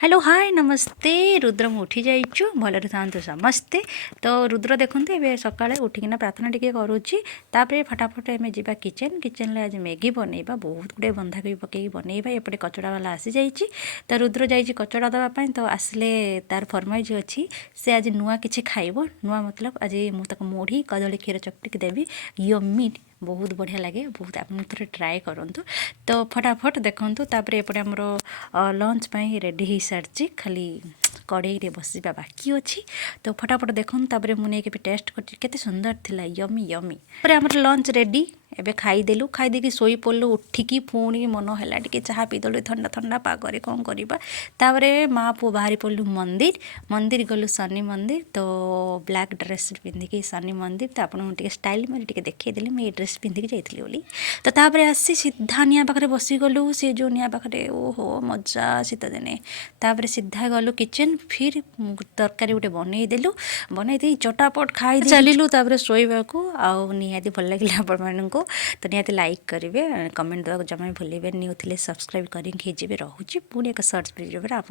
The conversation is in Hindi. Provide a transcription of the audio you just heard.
हेलो हाय नमस्ते रुद्र मु उठी जाइछु भलरे थांतु समस्ते। तो रुद्र देखते ए सकाଳେ उठिकिना प्रार्थना टिके करुच्ची तापर फटाफट एम जा किचन आज मैगी बनइबा बहुत गुड़े बंधाकोबी पकई बनइबा एपटे कचड़ा वाला आसी जाइए। तो रुद्र जाइए कचड़ा दवापाई तो आसले तार फरमाइज अच्छी से आज नुआ किसी खाइब नुआ मतलब आज मुझे मुढ़ी कदली क्षीर चकटिक देवी यम्मी बहुत बढ़िया लगे बहुत आप थे ट्राए करूँ। तो फटाफट देखूँ तापर एपटे आमर लंच पाई रेडी हो सारी खाली कड़े बसवा बाकी अच्छी। तो फटाफट देखूँ तापर मुझे टेस्ट कर सुंदर थिला यमी यमी आमर लंच रेडी एबे खाईदेलु खाईदेकी शोई पड़लु उठिकी पुणी मन है टे चाह पीदेलु ठंडा ठंडा पागरे कौन करवा। तापर माँ पु बाहरी पड़लु मंदिर मंदिर गलु शनि मंदिर। तो ब्लैक ड्रेस पिंधिकी शनि मंदिर तो आपको स्टाइल में देखईदेली मुझे ड्रेस पिंधिकी जाइली बोली। तो तापर आसी सीधा निआ पाखे बसीगलु से जो निआ पाखे ओहो मजा शीत दिने। तापर सीधा गलु किचन फिर तरकारी गोटे बनईदेलु बनई चटापट खाई चलू तापर शोवा को आउ निहाती भल लगे आपण तो निहाती लाइक करेंगे कमेंट देवा जमा भूलें न्यू थे सब्सक्राइब करके रोचे पुणी एक सर्च वीडियो आप